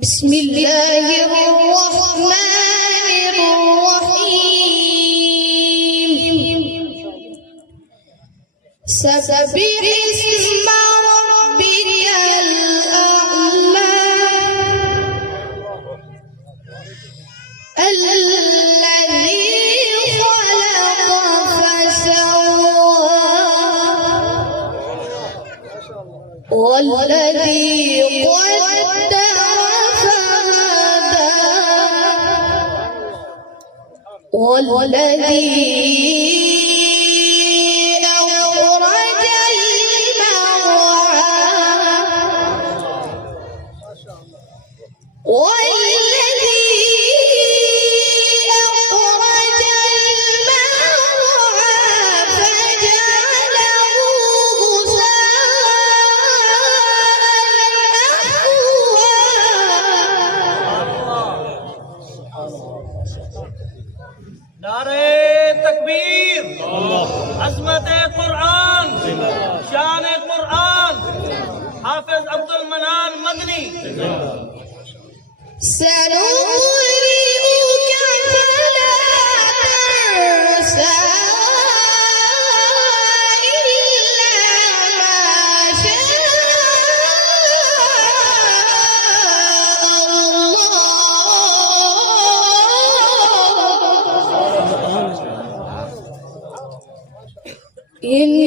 بسم الله الرحمن الرحيم سبح اسم ربك الأعلى الذي خلق فسوى والذي قدر فهدى والذي أخرج المرعى والذي أخرج المرعى فجعله नारे तकबीर, अज़मत कुरान, शान कुरान, हाफिज अब्दुल मनान मदनी। سنقرئك فلا تنسى إلا ما شاء الله